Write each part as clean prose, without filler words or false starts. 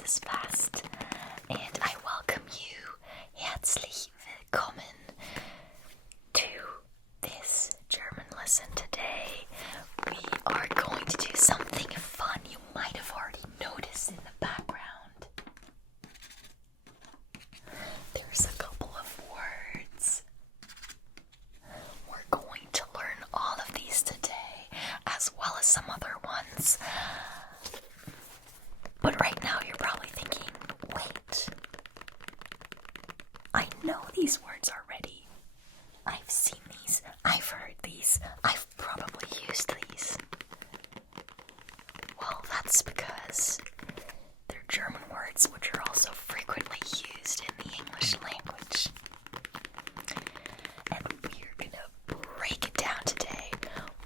this is fast, and I welcome you herzlich willkommen to this German lesson today. We are going to do something fun you might have already noticed in the background. There's a couple of words. We're going to learn all of these today, as well as some other ones. But right now you're probably thinking, wait, I know these words already. I've seen these, I've heard these, I've probably used these. Well, that's because they're German words which are also frequently used in the English language. And we're gonna break it down today,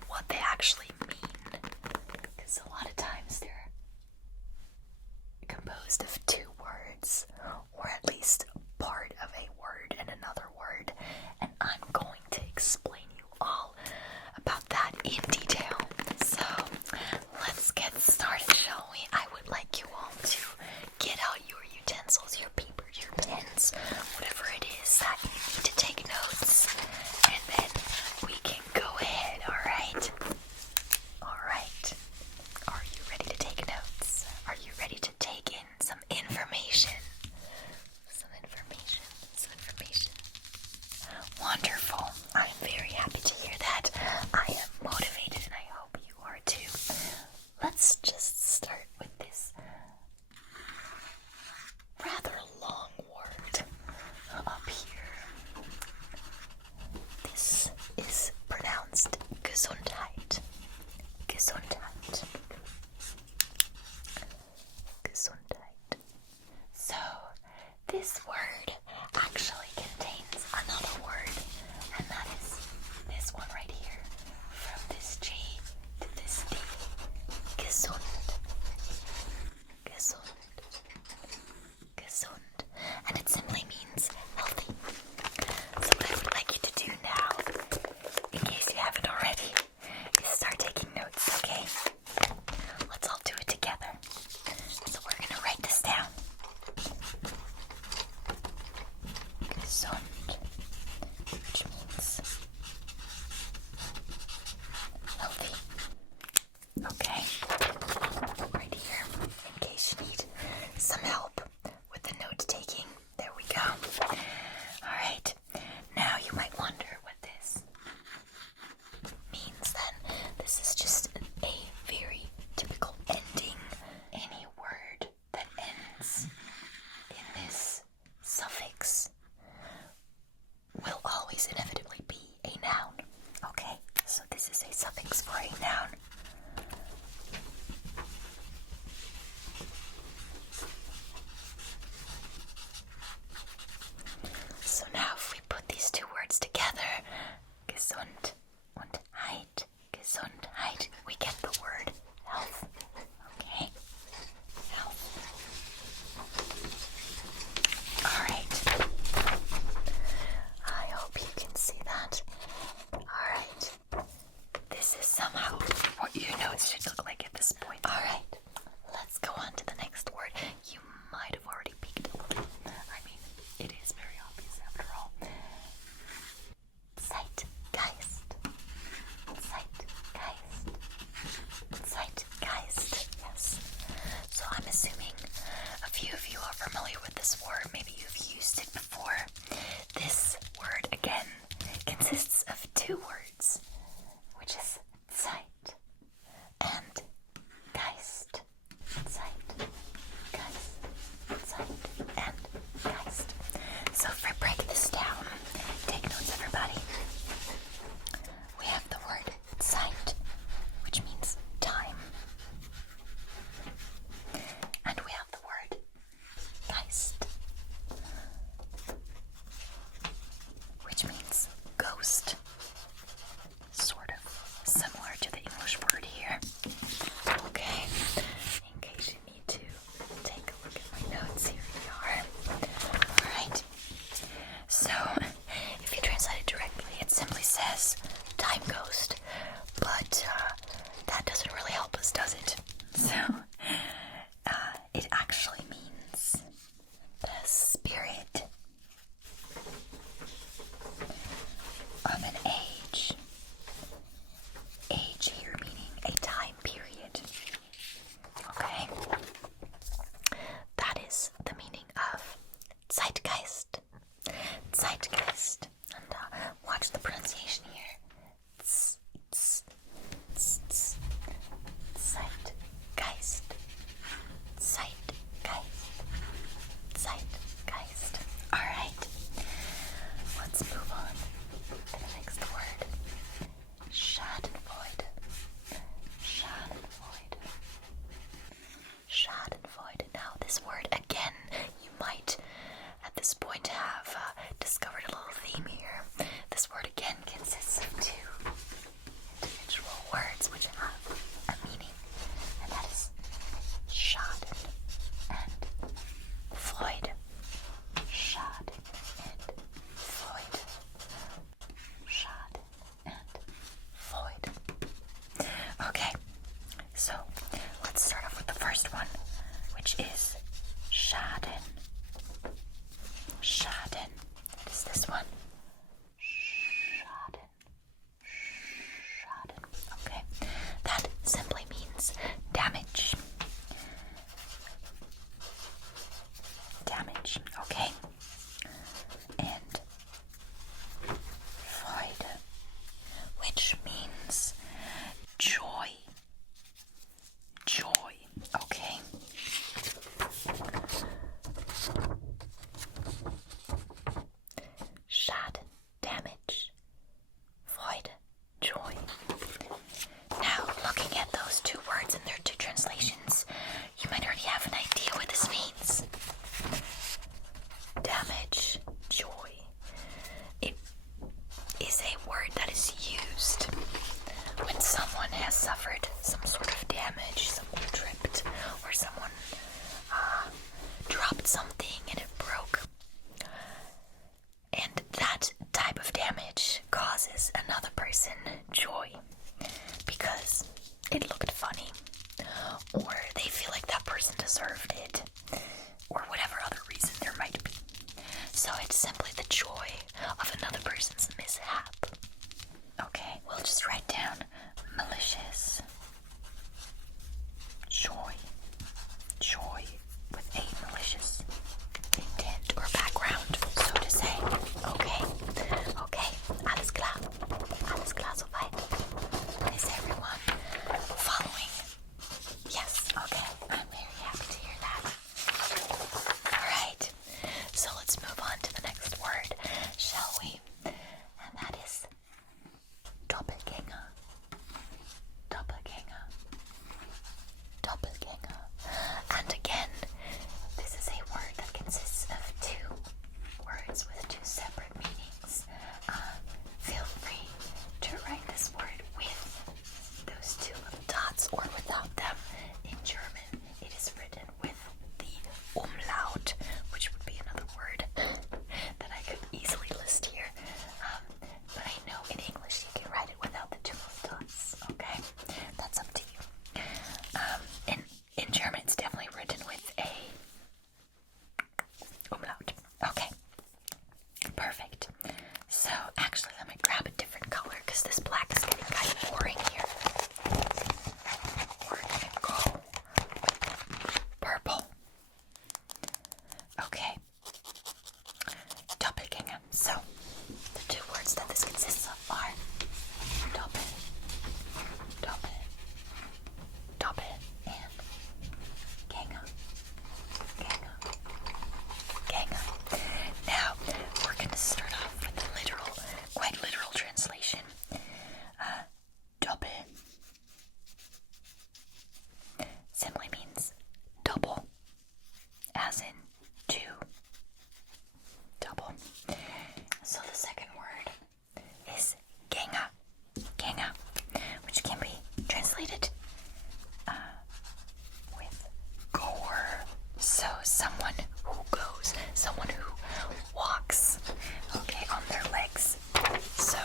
what they actually mean. Because a lot of times they're composed of two words, or at least part of a word and another word, and I'm going to explain you all about that in detail. So let's get started, shall we? I would like you all to get out your utensils, your paper, your pens, whatever it is that you need to take notes, and then we can go ahead, alright? Alright. Are you ready to take notes? Are you ready to take in some information? Some information. Wonderful. I'm very happy to hear that. I am motivated and I hope you are too. Let's just start with this rather long word up here. This is pronounced Gesundheit. Gesundheit. Gesundheit. So, this word actually contains another word, and that is this one right here. From this G to this D. Gesund. Gesund. Gesund. And it simply means healthy. So what I would like you to do now, in case you haven't already, is start taking notes, okay? Let's all do it together. So we're going to write this down. Gesund, which means healthy. Okay, right here, in case you need some help with the note taking. There we go. Alright, now you might wonder what this means then. This is just a very typical ending. Any word that ends in this suffix will always inevitably be a noun. Okay, so this is a suffix for a noun. So now if we put these two words together, gesund und heit, Gesundheit, we get the word health. Okay, health. Alright. I hope you can see that. Alright. This is somehow what your notes should look like at this point. Alright. Let's go on to the next word. You might have already peeked a little. I mean, it is very obvious after all. Zeitgeist. Zeitgeist. Zeitgeist. Yes. So I'm assuming a few of you are familiar with this word. Maybe you've used it before. This word, again, consists of two words, which is Zeit and Geist. Zeit, Geist, Zeit, and Geist. So if I break this down, take notes, everybody. We have the word Zeit, which means time. And we have the word Geist, which means ghost. Sort of similar to the English word here. Okay, in case you need to take a look at my notes, here we are. Alright, so if you translate it directly, it simply says time ghost, but that doesn't really help us, does it? So, it actually means this point have discovered a little theme here. This word again consists of two individual words which have a meaning, and that is Schadenfreude. Schadenfreude. Schadenfreude. Okay, so let's start off with the first one, which is Schaden. Schaden. What is this one? Schaden. Schaden. Okay, that simply means damage. Damage, okay? And Freude, which means joy. Joy, okay? Schaden, damage, Freude, joy. Now, looking at those two words and their two translations, you might already have an idea what this means. Damage, joy. It is a word that is used when someone has suffered some sort of damage, someone tripped, or someone dropped something and it broke. And that type of damage causes another person joy because it looked funny, or they feel like that person deserved it, or whatever other reason there might be. So it's simply the joy of another person's mishap. Okay, we'll just write down malicious. Joy. Joy with a malicious intent or background, so to say. Okay. Okay. Alles klar. Alles klar soweit. Is everyone following? Yes. Okay. I'm very happy to hear that. Alright. So let's move on to the next word, shall we? And that is Doppelgänger. Doppelgänger. Doppelgänger. And again, this is a word that consists of two words with two separate meanings. Feel free to write this word with those two little dots or without them. In German, it is written with the umlaut, which would be another word that I could easily list here. But I know in English you can write it without the two little dots, okay? That's up to you. In German, it's definitely written with a umlaut. Okay, perfect. So, actually, let me grab a different color because this black is getting kind of boring here. We're gonna go with purple. Okay. Doppelgänger. So, the two words that this consists of are doppel, and Gänger. Now, we're going to start off with the quite literal translation. Doppel simply means double, as in two. Double. So the second word is Gänger, which can be translated with goer. So someone who goes, someone who walks, okay, on their legs. So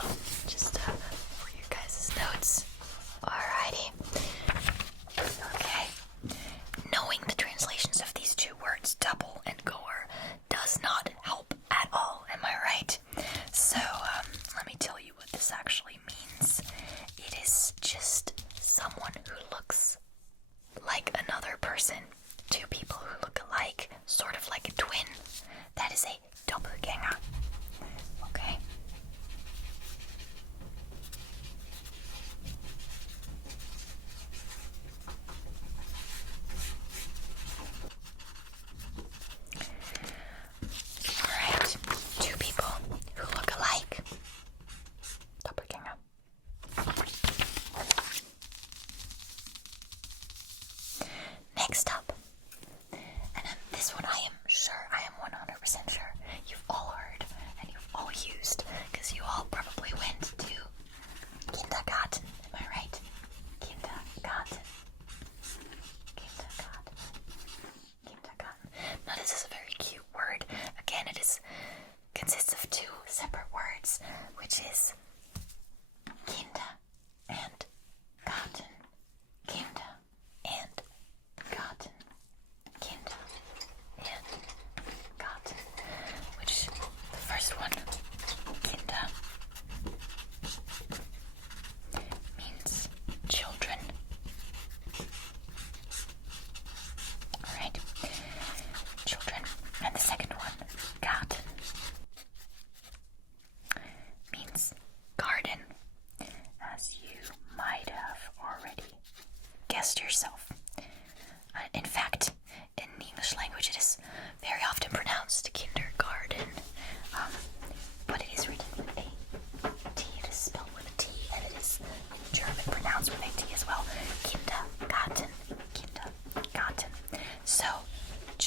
just for your guys' notes. Alrighty. Okay. Knowing the translations of these two words, double and goer, does not help at all. Am I right? So let me tell you what this actually means. It is just someone who looks like another person. Two people who look alike, sort of like a twin. That is a Doppelgänger. Okay? Alright, two people who look alike. Doppelgänger. Next up, and this one I am 100% sure,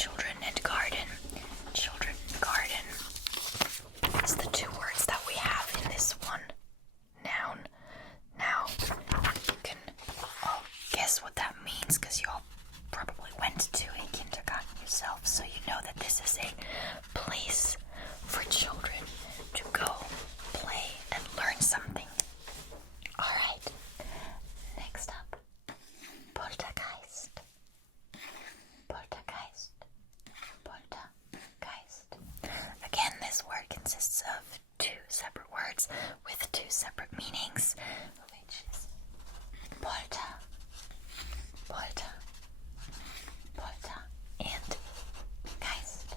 children and garden. Children and garden is the two words that we have in this one. Noun. Now, you can all guess what that means because you all probably went to a kindergarten yourself, so you know that this is a place for children to go play and learn something. Alright, next up, Poltergeist. Poltergeist. Poltergeist. Again, this word consists of two separate words with two separate meanings, which is polter, polter, polter, and geist,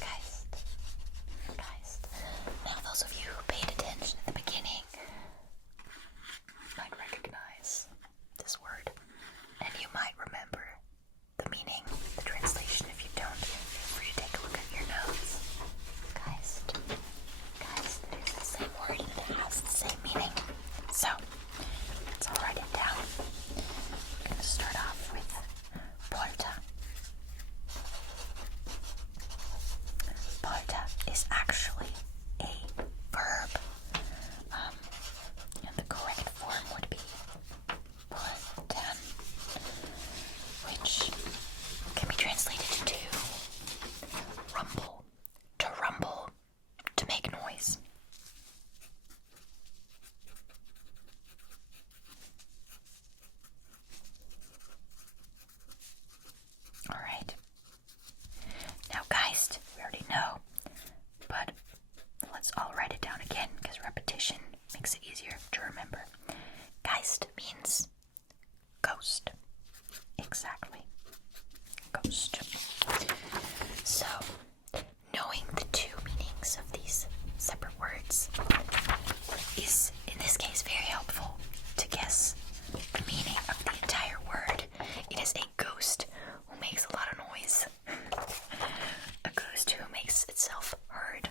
geist, geist. Now, those of you who paid attention at the beginning might recognize this word, and you might remember the meaning, the translation. If you don't, feel free to take a look at your notes. Geist. Geist. It is the same word and it has the same meaning. So, let's all write it down. I'm going to start off with polter. Polter is actually a verb. And the correct form would be polten, which can be translated to rumble, to make noise. Alright. Now, Geist, we already know, but let's all write it down again because repetition makes it easier to remember. Geist means ghost. Exactly. Ghost. So, knowing the two meanings of these separate words is, in this case, very helpful to guess the meaning of the entire word. It is a ghost who makes a lot of noise. A ghost who makes itself heard.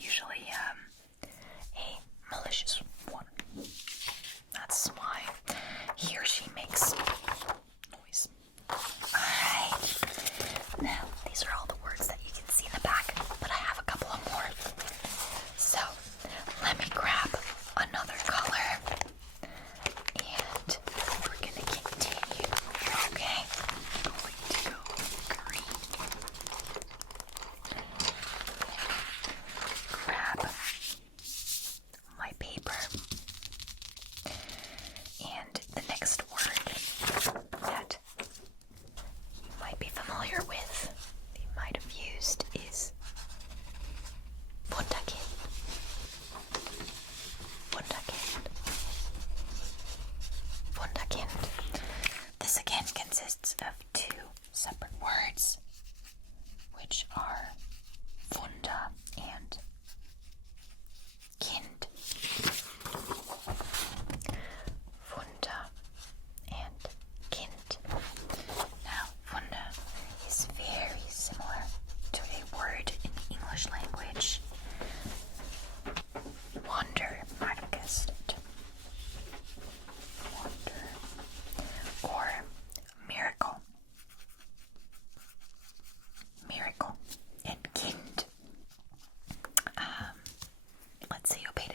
Usually, a malicious one. That's why he or she makes noise. Alright. Now, these are all the words that you can see in the back, but I have a couple of more. So, let me grab another color, and we're going to continue. Okay? I'm going to go green. Grab my paper. And the next word that you might be familiar with, you might have used, is Wunderkind. Wunderkind. Wunderkind. This again consists of two separate words, which are Wunder and Kind. Wunder and Kind. Now, Wunder is very similar to a word in the English language. Wonder, might have guessed it. Wonder. Or miracle. Miracle. And Kind. Let's see who paid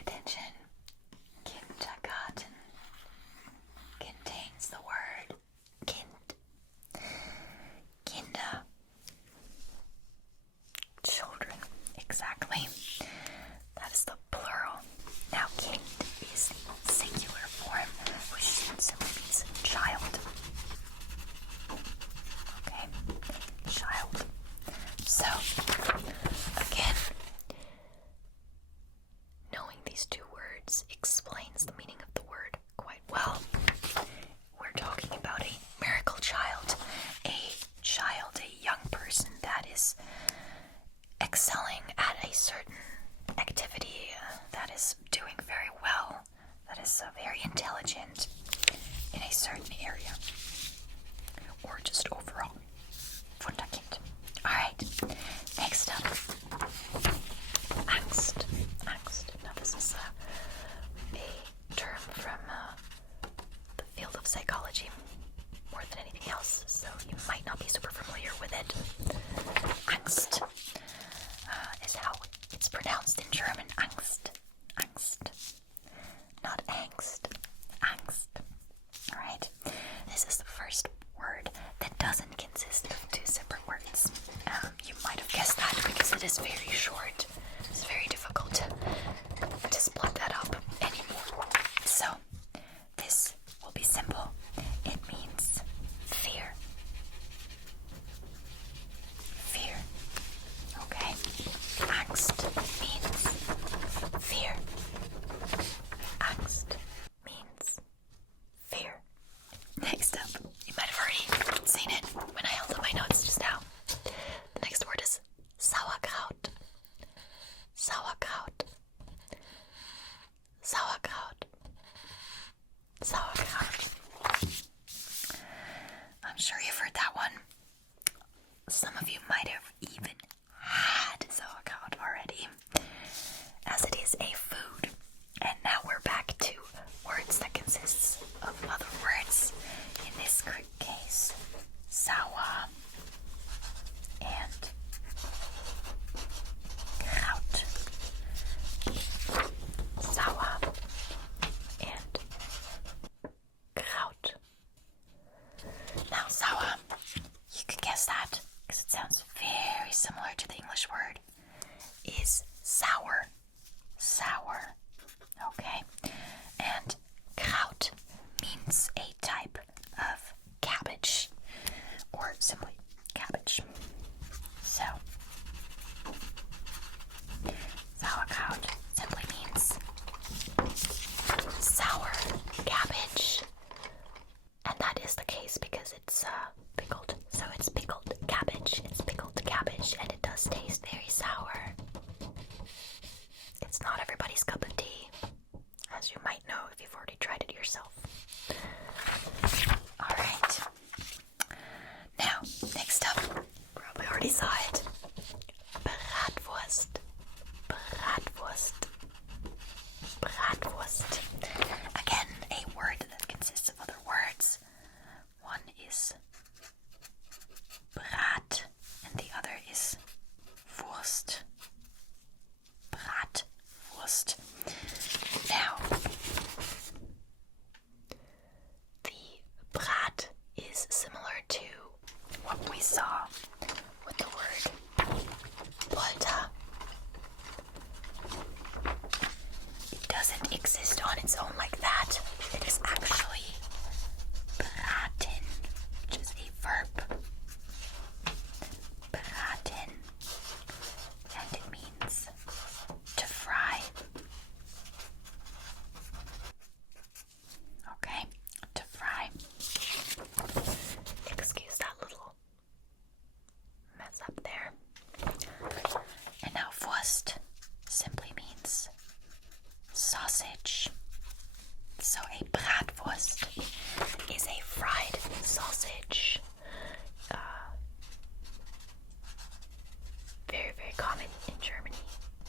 some of you might have even had Sauerkraut already, as it is a food. And now we're back to words that consists of other words. In this case, sauer and kraut. Sauer and kraut. Now, sauer, you could guess that because it sounds very similar to the English word, is sour. Sour. Okay? And kraut means a type of cabbage, or simply cabbage. So, sauerkraut simply means sour cabbage. And that is the case because it's pickled. So it's pickled cabbage. It's pickled cabbage, and it does taste very sour. It's not everybody's cup of tea, as you might know if you've already tried it yourself. Alright. Now, next up, probably already saw it. Bratwurst. Bratwurst. Bratwurst. Again, a word that consists of other words. One is brat, and the other is Wurst. Bratwurst. Now, the brat is similar to what we saw with the word Polter. It doesn't exist on its own like that. It is actually braten, which is a verb. Braten. And it means to fry. Okay, to fry. Excuse that little mess up there. And now Wurst simply means sausage. So a Bratwurst is a fried sausage. Very, very common in Germany.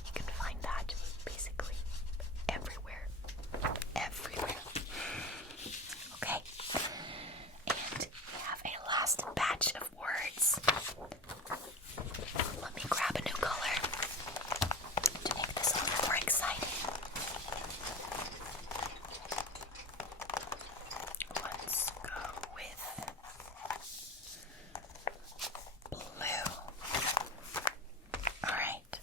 You can find that basically everywhere. Everywhere. Okay. And we have a last batch of words. Let me grab a new color to make this a little more exciting. Let's go with blue. Alright.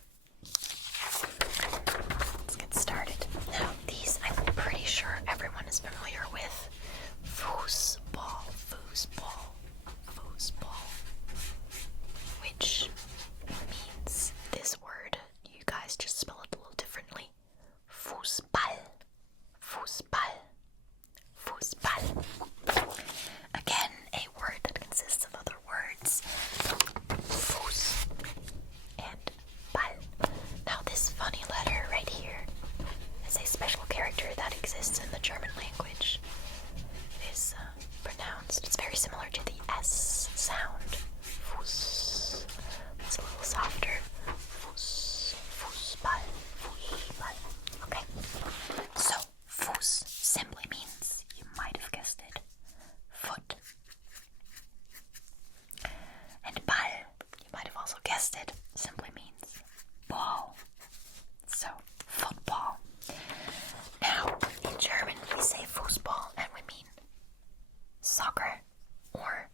Let's get started. Now, these I'm pretty sure everyone is familiar with. Fußball. Fußball. Fußball. Which means this word. You guys just spell it a little differently. Fußball. Fußball. Fußball. Again, a word that consists of other words. Fuß and ball. Now this funny letter right here is a special character that exists in the German language. It is pronounced, it's very similar to the S sound. Fuß. It's a little softer. Fuß. Fußball. Fußball. Okay. So, Fuß simply means, you might have guessed it, foot. And Ball, you might have also guessed it, simply means ball. So, football. Now, in German we say Fußball and we mean soccer, or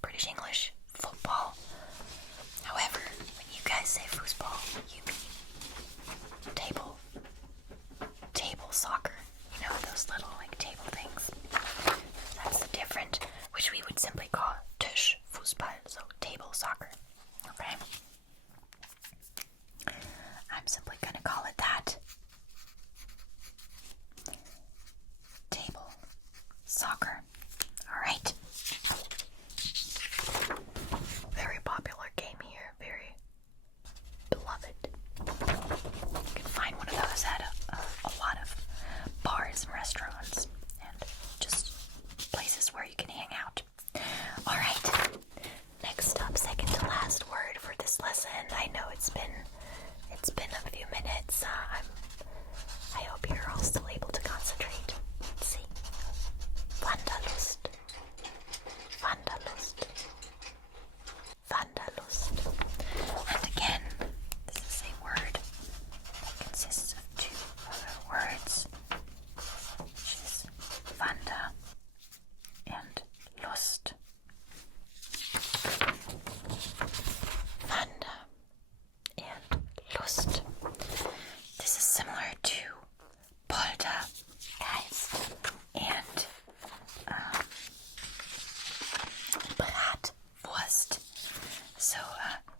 British English, football. However, when you guys say Fußball, you mean table soccer. You know, those little like table things. That's the different, which we would simply call Tischfußball, so table soccer. Okay? So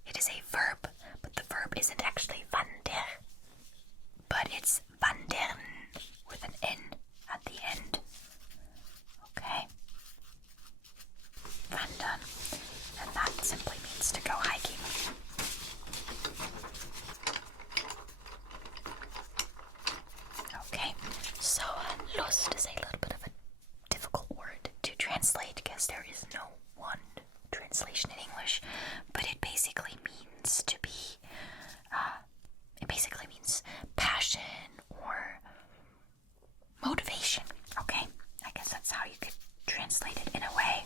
it is a verb, but the verb isn't actually wander, but it's wandern with an N at the end. Okay? Wandern. And that simply means to go hiking. Okay, so Lust is a little bit of a difficult word to translate because there is no one translation in English, but it basically means to be, it basically means passion or motivation, okay? I guess that's how you could translate it in a way.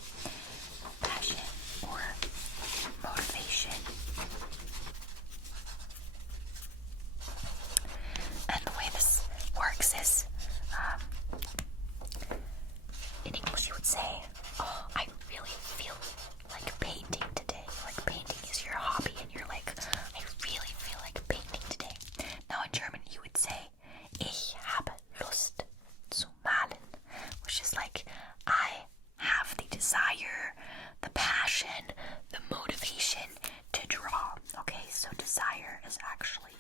Passion or motivation. And the way this works is, in English you would say, oh, I really feel like painting today. Like painting is your hobby and you're like, I really feel like painting today. Now in German you would say, ich habe Lust zu malen, which is like, I have the desire, the passion, the motivation to draw. Okay, so desire is actually